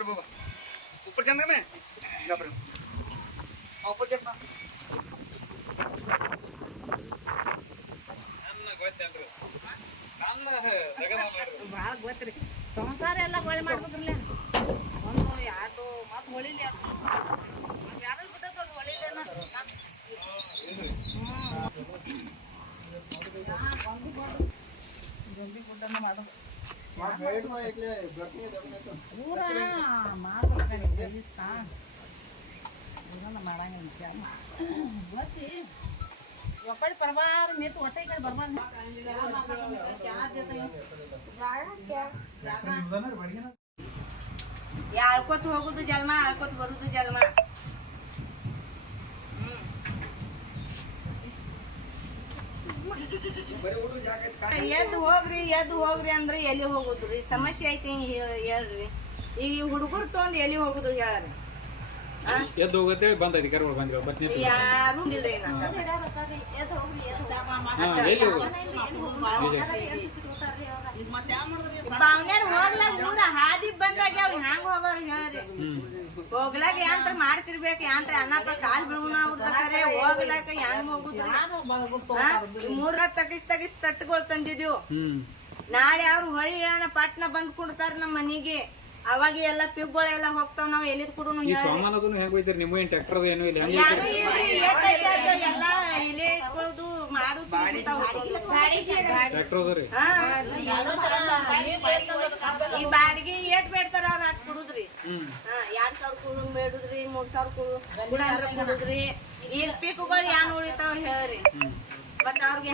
इकडे बाबा ऊपर चल मैं जा पर ऊपर चल पा ಭಾಳ ಗೊತ್ತಿರಿ ಸಂಸಾರ ಎಲ್ಲ ಹೊಳೆ ಮಾಡ್ಬೇಕ್ರಲ್ಲ ಒಂದು ಎರಡು ಮತ್ತೆ ಹೊಳಿಲಿ ಯಾರು ಬಿಟ್ಟದ ಅದು ಹೊಳಿಲೇನ ಜಲ್ದಿ ಗುಡ್ಡನ್ನ ಮಾಡೋದು ಊರ ಮಾಡ್ಬೇಕು ಬೆಳಿಸ್ತಾ ಇದನ್ನ ಮಾಡಂಗಿಲ್ಲ ಗೊತ್ತಿ ಒಕ್ಕಡಿ ಬರಬಾರ ನಿಂತು ಹೊಟ್ಟೆ ಈ ಕಡೆ ಬರ್ಬಾರ್ದು ಆಳ್ಕೊತ ಹೋಗುದು ಜನ್ಮ ಆಳ್ಕೊತ ಬರುದು ಜನ್ಮ ಎದ್ದು ಹೋಗ್ರಿ ಎದ್ದು ಹೋಗ್ರಿ ಅಂದ್ರೆ ಎಲ್ಲಿ ಹೋಗುದ್ರಿ? ಸಮಸ್ಯೆ ಐತಿ ಹಿಂಗ್ ಹೇಳ್ರಿ. ಈ ಹುಡುಗರು ತೊಂದ್ ಎಲ್ಲಿ ಹೋಗುದು ಹೇಳ್ರಿ? ಎದ್ದು ಹೋಗುತ್ತೆ ಬಂದೈತಿ ಕರ್ಕೊಂಡು ಬಂದಿರೋ ಬತ್ನಿ ಯಾರು ಇಲ್ರಿ ಹೋಗ್ಲಾ ಪಾವ್ನ್ಯಾರ ಹೋಗ್ಲಾಗ ಊರ ಹಾದಿ ಬಂದಾಗ ಅವ್ ಹ್ಯಾಂಗ ಹೋಗೋರು ಹೇಳ್ರಿ. ಹ್ಮ್ ಹೋಗ್ಲಾಗ ಯಾಂತ್ರ ಮಾಡ್ತಿರ್ಬೇಕು ಯಾಂತ್ರ ಅನ್ನಪ್ಪ ಕಾಲ್ ಬಿಡುವನ ಅವ್ರದಕ್ಕರೆ ಹೋಗ್ಲಾಕ ಯಾಂಗ್ ಹೋಗುದ್ರಿ? ಮೂರ ತಗಿಸ್ ತಗಿಸ್ ತಟ್ಟುಗಳು ತಂದಿದ್ವು. ನಾಳೆ ಅವ್ರು ಹೊಳಿ ಹೇಳಣ ಪಟ್ನ ಬಂದ್ ಕುಡ್ತಾರ ನಮ್ಮ ಮನಿಗೆ. ಅವಾಗ ಎಲ್ಲ ಪಿಗ್ಗಳೆಲ್ಲ ಹೋಗ್ತಾವ ನಾವ್ ಎಲ್ಲಿದ್ ಕೂಡ ಈ ಸಾಮಾನು ಅದನ್ನು ಹೆಂಗ್ ಹೋಯ್ತಾರ ನಿಮ್ಮ ಏನ್ ಟ್ರ್ಯಾಕ್ಟರ್ ಏನು ಇಲ್ಲ ಹೆಂಗ್ ಯಾರು ಇಲ್ರಿ ಎಲ್ಲ ಇಲ್ಲೇ ಇಟ್ಕೊಳ್ಳೋದು ಮಾಡುದು ತಿಂತಾವ್. ಟ್ರ್ಯಾಕ್ಟರ್ ಅದ ಹಾ. ಈ ಬಾಡಿಗೆ ಏಟ್ ಬೇಡ್ತಾರ ಅವ್ರ ಅಟ್ ಕುಡುದ್ರಿ. ಹ್ಮ್. ಹಾ ಎರಡ್ ಸಾವಿರ ಕುಡು ಬೇಡುದ್ರಿ ಮೂರ್ ಸಾವಿರ ಕುಡು ಕುಡ ಅಂದ್ರ ಕುಡುದ್ರಿ. ಈಗ ಪೀಕುಗಳು ಯಾನ್ ಉಳಿತಾವ ಹೇಳ್ರಿ. ಮತ್ತ ಅವ್ರಿಗೆ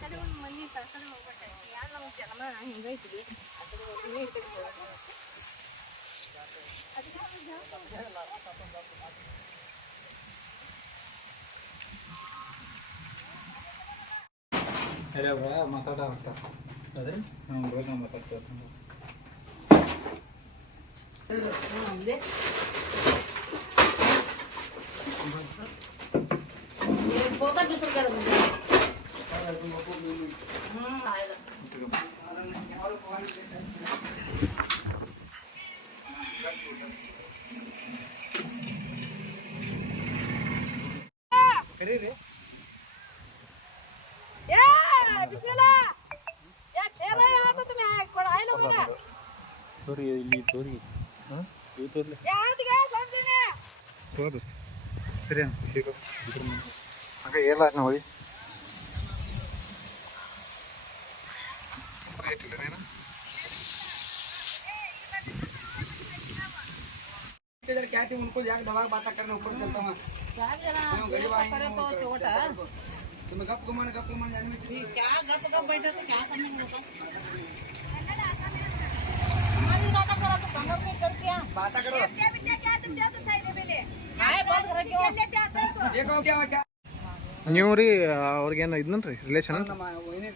ಕಡೆ ಒಂದು ಮನೆ ಆ ಕಡೆ ಹೋಗ್ಬೇಕಾಯ್ತು ಯಾರು ನಾವು ಜನ್ಮ ಹಿಂಗೈತೀವಿ ಆ ಕಡೆ ಹೋಗಿ ಈ ಕಡೆ ಅರೆ ಬಾ ಮಾತಾಡ ಅದೇ ನಾವು ಹೋಗಿ ಮಾತಾಡ್ತೇವೆ ಅಲ್ಲೇ ಫೋಟೋ ಬಿಸಿಲು ತೋರಿ ಇಲ್ಲಿ ತೋರಿ ಇವು ತೋರ್ಲಿ ತೋರಿಸ್ ಸರಿ ಹಂಗ ಏಲ ನೋಡಿ इधर क्या थी उनको जाके दवा बात करने ऊपर चलता मैं तुम्हें गप गुमान गप गुमान जाने में थी क्या गप गप बैठा तो क्या करने में होगा बात करो हाय बंद कर क्यों देखो क्या क्या ನೀವು ರೀ ಅವ್ರಿಗೇನು ಇದನ್ರಿ ರಿಲೇಷನ್ ನಮ್ಮ ವೈನಿ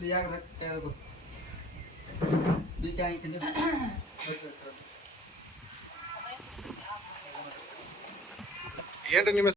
दिया रखा देखो बीच